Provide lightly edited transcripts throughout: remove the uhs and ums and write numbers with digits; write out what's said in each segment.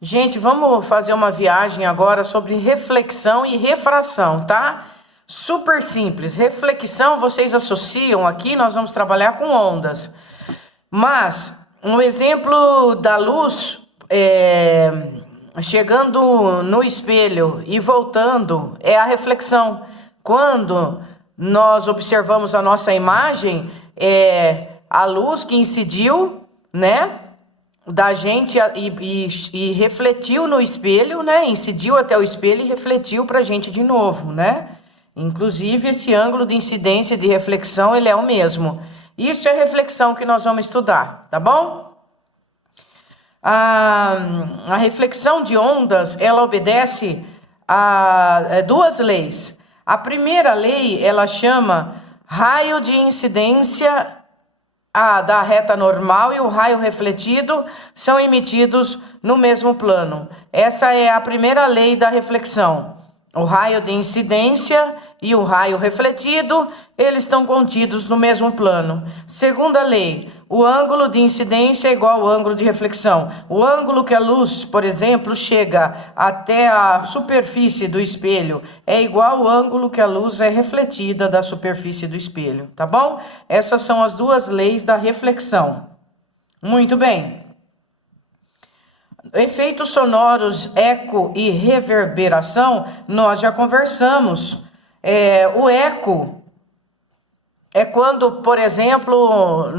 Gente, vamos fazer uma viagem agora sobre reflexão e refração, tá? Super simples. Reflexão, vocês associam aqui, nós vamos trabalhar com ondas. Mas, um exemplo da luz chegando no espelho e voltando é a reflexão. Quando nós observamos a nossa imagem, a luz que incidiu, né, da gente e refletiu no espelho, né? Incidiu até o espelho e refletiu para a gente de novo, né? Inclusive, esse ângulo de incidência e de reflexão, ele é o mesmo. Isso é reflexão que nós vamos estudar, tá bom? A reflexão de ondas, ela obedece a duas leis. A primeira lei, ela chama raio de incidência da reta normal e o raio refletido são emitidos no mesmo plano. Essa é a primeira lei da reflexão. O raio de incidência e o raio refletido, eles estão contidos no mesmo plano. Segunda lei, o ângulo de incidência é igual ao ângulo de reflexão. O ângulo que a luz, por exemplo, chega até a superfície do espelho é igual ao ângulo que a luz é refletida da superfície do espelho, tá bom? Essas são as duas leis da reflexão. Muito bem. Efeitos sonoros, eco e reverberação, nós já conversamos. O eco é quando, por exemplo,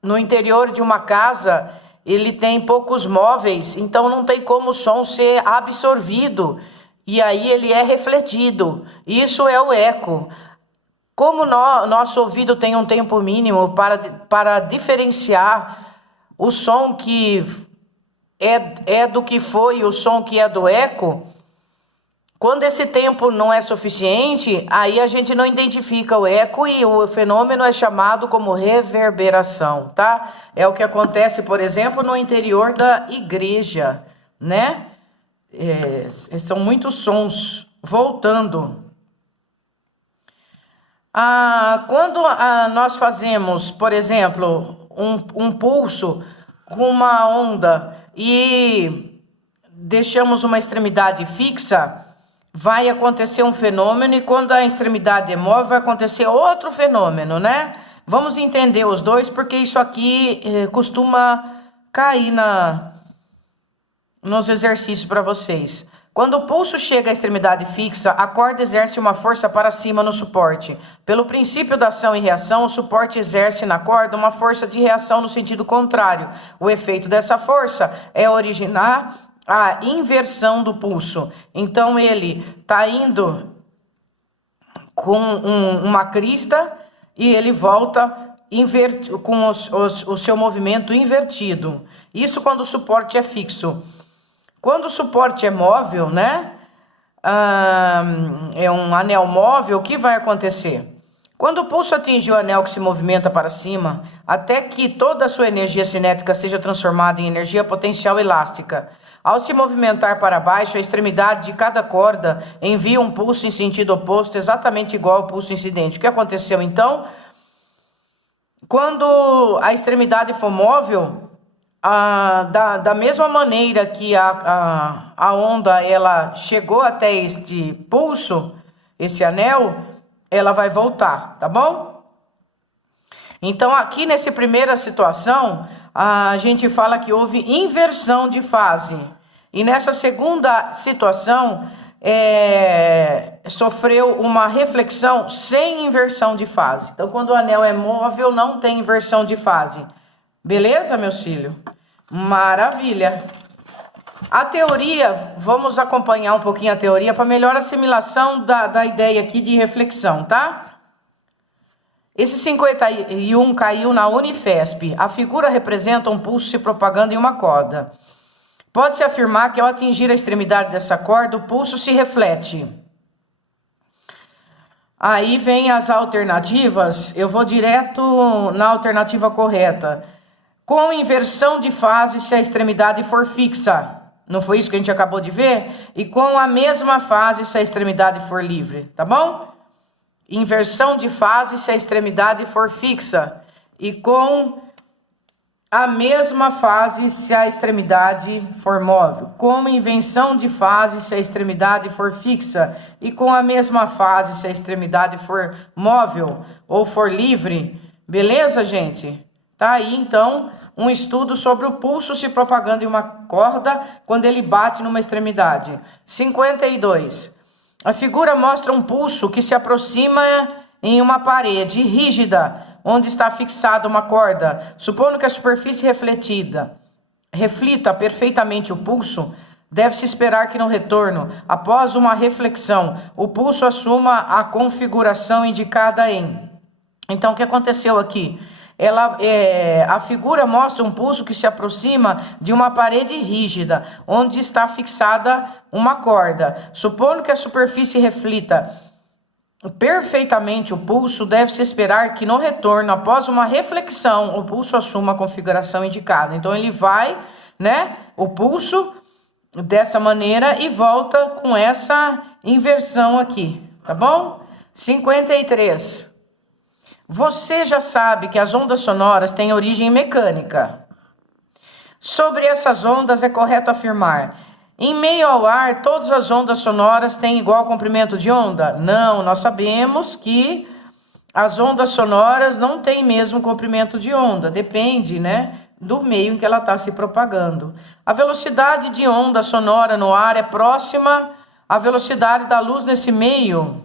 no interior de uma casa, ele tem poucos móveis, então não tem como o som ser absorvido, e aí ele é refletido. Isso é o eco. Como nosso ouvido tem um tempo mínimo para diferenciar o som que é do que foi, o som que é do eco, quando esse tempo não é suficiente, aí a gente não identifica o eco e o fenômeno é chamado como reverberação, tá? É o que acontece, por exemplo, no interior da igreja, né? São muitos sons voltando. Quando nós fazemos, por exemplo, um pulso com uma onda e deixamos uma extremidade fixa, vai acontecer um fenômeno, e quando a extremidade é móvel, vai acontecer outro fenômeno, né? Vamos entender os dois, porque isso aqui costuma cair nos exercícios para vocês. Quando o pulso chega à extremidade fixa, a corda exerce uma força para cima no suporte. Pelo princípio da ação e reação, o suporte exerce na corda uma força de reação no sentido contrário. O efeito dessa força é originar a inversão do pulso. Então ele está indo com uma crista e ele volta com o seu movimento invertido. Isso quando o suporte é fixo. Quando o suporte é móvel, né? É um anel móvel, o que vai acontecer? Quando o pulso atingir o anel que se movimenta para cima, até que toda a sua energia cinética seja transformada em energia potencial elástica. Ao se movimentar para baixo, a extremidade de cada corda envia um pulso em sentido oposto, exatamente igual ao pulso incidente. O que aconteceu então? Quando a extremidade for móvel, da mesma maneira que a onda ela chegou até este pulso, esse anel, ela vai voltar, tá bom? Então aqui nessa primeira situação, a gente fala que houve inversão de fase. E nessa segunda situação, sofreu uma reflexão sem inversão de fase. Então quando o anel é móvel, não tem inversão de fase. Beleza, meus filhos? Maravilha! A teoria, vamos acompanhar um pouquinho a teoria para melhor assimilação da ideia aqui de reflexão, tá? Esse 51 caiu na Unifesp. A figura representa um pulso se propagando em uma corda. Pode-se afirmar que ao atingir a extremidade dessa corda, o pulso se reflete. Aí vem as alternativas, eu vou direto na alternativa correta. Com inversão de fase se a extremidade for fixa. Não foi isso que a gente acabou de ver? E com a mesma fase se a extremidade for livre, tá bom? Inversão de fase se a extremidade for fixa. E com a mesma fase se a extremidade for móvel, como invenção de fase se a extremidade for fixa, e com a mesma fase se a extremidade for móvel ou for livre. Beleza, gente? Tá aí, então, um estudo sobre o pulso se propagando em uma corda quando ele bate numa extremidade. 52. A figura mostra um pulso que se aproxima em uma parede rígida, onde está fixada uma corda. Supondo que a superfície reflita perfeitamente o pulso, deve-se esperar que no retorno, após uma reflexão, o pulso assuma a configuração indicada em... Então, o que aconteceu aqui? A figura mostra um pulso que se aproxima de uma parede rígida, onde está fixada uma corda. Supondo que a superfície reflita perfeitamente o pulso, deve-se esperar que no retorno, após uma reflexão, o pulso assuma a configuração indicada. Então ele vai, né, o pulso dessa maneira e volta com essa inversão aqui, tá bom? 53. Você já sabe que as ondas sonoras têm origem mecânica. Sobre essas ondas é correto afirmar: em meio ao ar, todas as ondas sonoras têm igual comprimento de onda? Não, nós sabemos que as ondas sonoras não têm mesmo comprimento de onda. Depende, né, do meio em que ela está se propagando. A velocidade de onda sonora no ar é próxima à velocidade da luz nesse meio.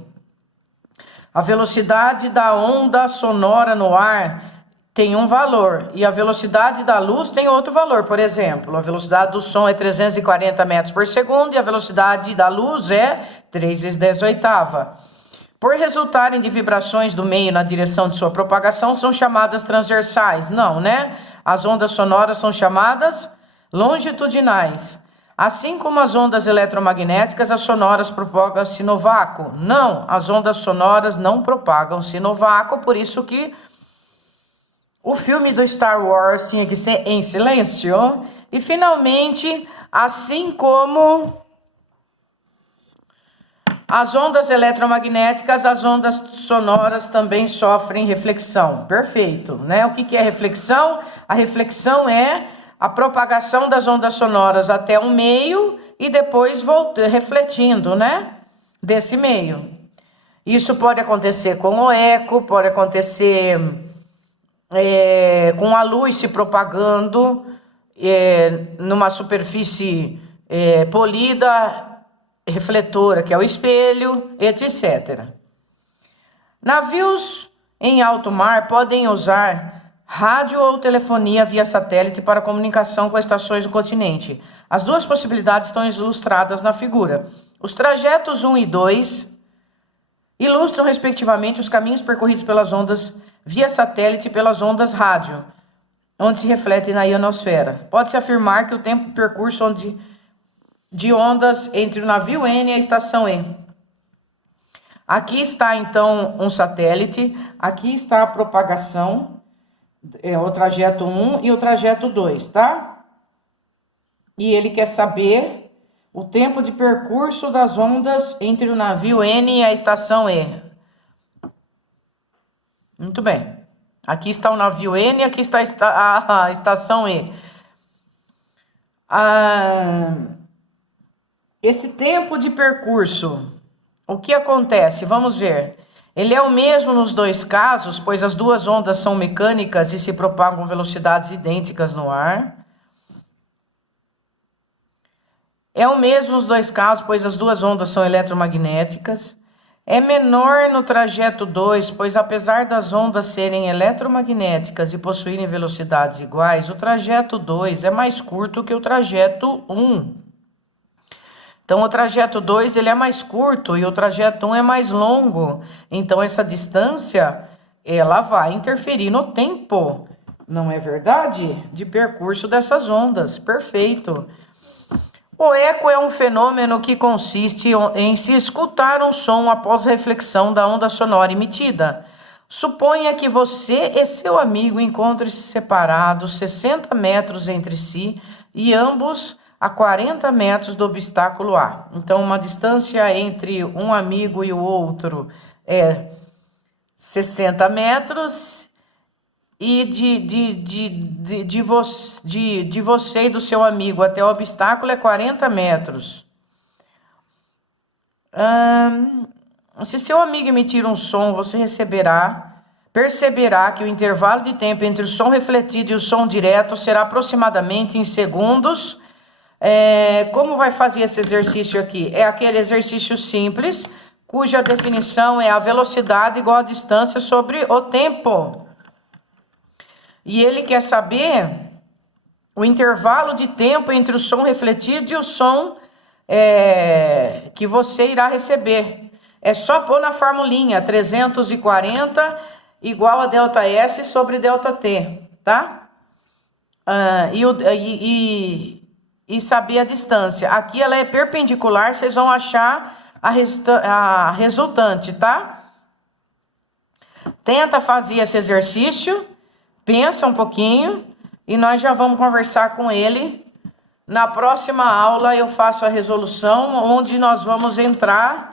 A velocidade da onda sonora no ar tem um valor e a velocidade da luz tem outro valor. Por exemplo, a velocidade do som é 340 metros por segundo e a velocidade da luz é 3 vezes 10 oitava. Por resultarem de vibrações do meio na direção de sua propagação, são chamadas transversais. Não, né? As ondas sonoras são chamadas longitudinais. Assim como as ondas eletromagnéticas, as sonoras propagam-se no vácuo. Não, as ondas sonoras não propagam-se no vácuo, por isso que o filme do Star Wars tinha que ser em silêncio. E finalmente, assim como as ondas eletromagnéticas, as ondas sonoras também sofrem reflexão. Perfeito, né? O que é reflexão? A reflexão é a propagação das ondas sonoras até um meio e depois refletindo, né, desse meio. Isso pode acontecer com o eco, pode acontecer com a luz se propagando numa superfície polida, refletora, que é o espelho, etc. Navios em alto mar podem usar rádio ou telefonia via satélite para comunicação com estações do continente. As duas possibilidades estão ilustradas na figura. Os trajetos 1 e 2 ilustram, respectivamente, os caminhos percorridos pelas ondas via satélite e pelas ondas rádio, onde se refletem na ionosfera. Pode-se afirmar que o tempo de percurso de ondas entre o navio N e a estação E. Aqui está, então, um satélite, aqui está a propagação, o trajeto 1 e o trajeto 2, tá? E ele quer saber o tempo de percurso das ondas entre o navio N e a estação E. Muito bem. Aqui está o navio N e aqui está a estação E. Esse tempo de percurso, o que acontece? Vamos ver. Ele é o mesmo nos dois casos, pois as duas ondas são mecânicas e se propagam com velocidades idênticas no ar. É o mesmo nos dois casos, pois as duas ondas são eletromagnéticas. É menor no trajeto 2, pois apesar das ondas serem eletromagnéticas e possuírem velocidades iguais, o trajeto 2 é mais curto que o trajeto 1. Então, o trajeto 2 ele é mais curto e o trajeto 1 é mais longo. Então, essa distância ela vai interferir no tempo, não é verdade? De percurso dessas ondas. Perfeito. O eco é um fenômeno que consiste em se escutar um som após a reflexão da onda sonora emitida. Suponha que você e seu amigo encontrem-se separados 60 metros entre si e ambos a 40 metros do obstáculo A. Então, uma distância entre um amigo e o outro é 60 metros e de você e do seu amigo até o obstáculo é 40 metros. Se seu amigo emitir um som, você perceberá que o intervalo de tempo entre o som refletido e o som direto será aproximadamente em segundos. Como vai fazer esse exercício aqui? É aquele exercício simples, cuja definição é a velocidade igual a distância sobre o tempo. E ele quer saber o intervalo de tempo entre o som refletido e o som que você irá receber. É só pôr na formulinha 340 igual a ΔS sobre ΔT, tá? E saber a distância. Aqui ela é perpendicular, vocês vão achar a resultante, tá? Tenta fazer esse exercício, pensa um pouquinho e nós já vamos conversar com ele. Na próxima aula eu faço a resolução, onde nós vamos entrar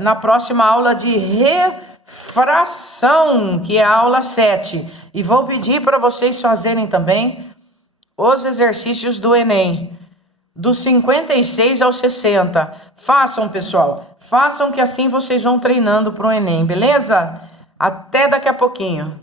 na próxima aula de refração, que é a aula 7. E vou pedir para vocês fazerem também os exercícios do Enem, dos 56 ao 60. Façam, pessoal. Façam, que assim vocês vão treinando para o Enem, beleza? Até daqui a pouquinho.